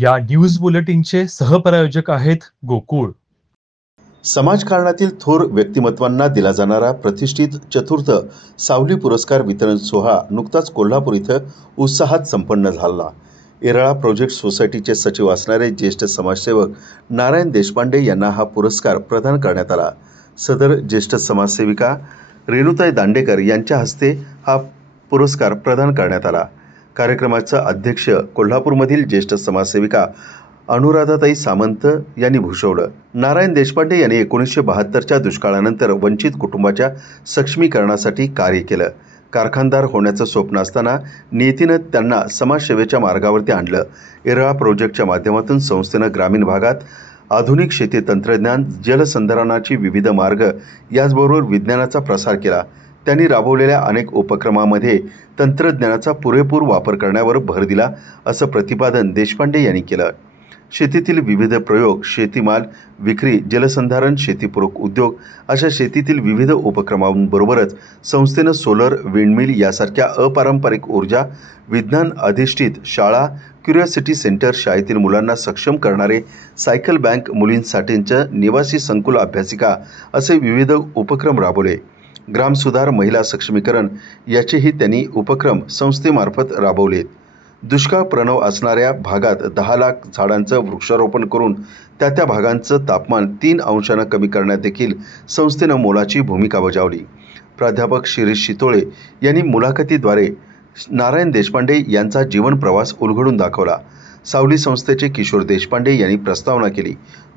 या न्यूज बुलेटिनचे सहप्रायोजक आहेत गोकुळ। समाजकारणातील थोर व्यक्तिमत्वांना दिला जाणारा प्रतिष्ठित चतुर्थ सावली पुरस्कार वितरण सोहळा नुकताच कोल्हापूर इथं उत्साहात संपन्न झाला। येरळा प्रोजेक्ट सोसायटीचे सचिव असणारे ज्येष्ठ समाजसेवक नारायण देशपांडे यांना हा पुरस्कार प्रदान करण्यात आला। सदर ज्येष्ठ समाजसेविका रेणुताई दांडेकर यांच्या हस्ते हा पुरस्कार प्रदान करण्यात आला। कार्यक्रमाचं अध्यक्ष कोल्हापूरमधील ज्येष्ठ समाजसेविका अनुराधाताई सामंत यांनी भूषवलं। नारायण देशपांडे यांनी 1972च्या दुष्काळानंतर वंचित कुटुंबाच्या सक्षमीकरणासाठी कार्य केलं। कारखानदार होण्याचं स्वप्न असताना नियतीनं त्यांना समाजसेवेच्या मार्गावरती आणलं। येरळा प्रोजेक्टच्या माध्यमातून संस्थेनं ग्रामीण भागात आधुनिक शेती तंत्रज्ञान, जलसंधारणाची विविध मार्ग याचबरोबर विज्ञानाचा प्रसार केला। त्यांनी राबवलेल्या अनेक उपक्रमांमध्ये तंत्रज्ञानाचा पुरेपूर वापर करण्यावर भर दिला, असं प्रतिपादन देशपांडे यांनी केलं। शेतीतील विविध प्रयोग, शेतीमाल विक्री, जलसंधारण, शेतीपूरक उद्योग अशा शेतीतील विविध उपक्रमांबरोबरच संस्थेनं सोलर, विंडमिल यासारख्या अपारंपरिक ऊर्जा, विज्ञान अधिष्ठित शाळा, क्युरिओसिटी सेंटर, शाळेतील मुलांना सक्षम करणारे सायकल बँक, मुलींसाठीचं निवासी संकुल अभ्यासिका असे विविध उपक्रम राबवले। ग्रामसुधार, महिला सक्षमीकरण याचेही त्यांनी उपक्रम संस्थेमार्फत राबवलेत। दुष्काळ प्रणव असणाऱ्या भागात 10 लाख झाडांचं वृक्षारोपण करून त्या भागांचं तापमान 3 अंशांना कमी करण्यात देखील संस्थेनं मोलाची भूमिका बजावली। प्राध्यापक शिरीष शितोळे यांनी मुलाखतीद्वारे नारायण देशपांडे यांचा जीवन प्रवास उलगडून दाखवला। सावली संस्थेचे किशोर देशपांडे यांनी प्रस्तावना केली।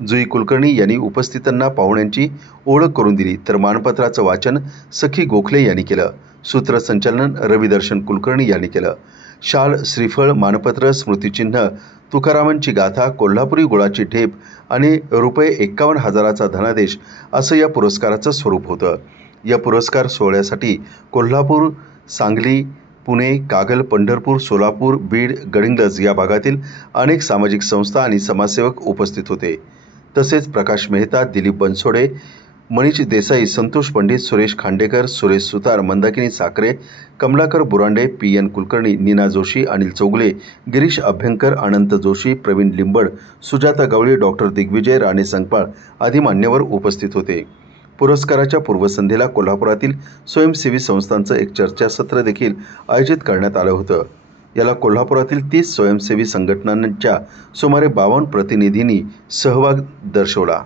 जुई कुलकर्णी यांनी उपस्थितांना पाहुण्यांची ओळख करून दिली, तर मानपत्राचं वाचन सखी गोखले यांनी केलं। सूत्रसंचालन रविदर्शन कुलकर्णी यांनी केलं। शाल, श्रीफळ, मानपत्र, स्मृतिचिन्ह, तुकारामांची गाथा, कोल्हापुरी गुळाची ढेप आणि ₹51,000चा धनादेश असं या पुरस्काराचं स्वरूप होतं। या पुरस्कार सोहळ्यासाठी कोल्हापूर, सांगली, पुणे, कागल, पंढरपूर, सोलापूर, बीड, गडिंग्लज या भागातील अनेक सामाजिक संस्था आणि समाजसेवक उपस्थित होते। तसेच प्रकाश मेहता, दिलीप बनसोडे, मनीष देसाई, संतोष पंडित, सुरेश खांडेकर, सुरेश सुतार, मंदाकिनी साखरे, कमलाकर बुरांडे, PN कुलकर्णी, नीना जोशी, अनिल चौगुले, गिरीश अभ्यंकर, अनंत जोशी, प्रवीण लिंबड, सुजाता गवळी, डॉक्टर दिग्विजय, राणे संकपाळ आदी मान्यवर उपस्थित होते। पुरस्काराच्या पूर्वसंध्येला कोल्हापुरातील स्वयंसेवी संस्थांचं एक चर्चासत्र देखील आयोजित करण्यात आलं होतं। याला कोल्हापुरातील 30 स्वयंसेवी संघटनांच्या सुमारे 52 प्रतिनिधींनी सहभाग दर्शवला।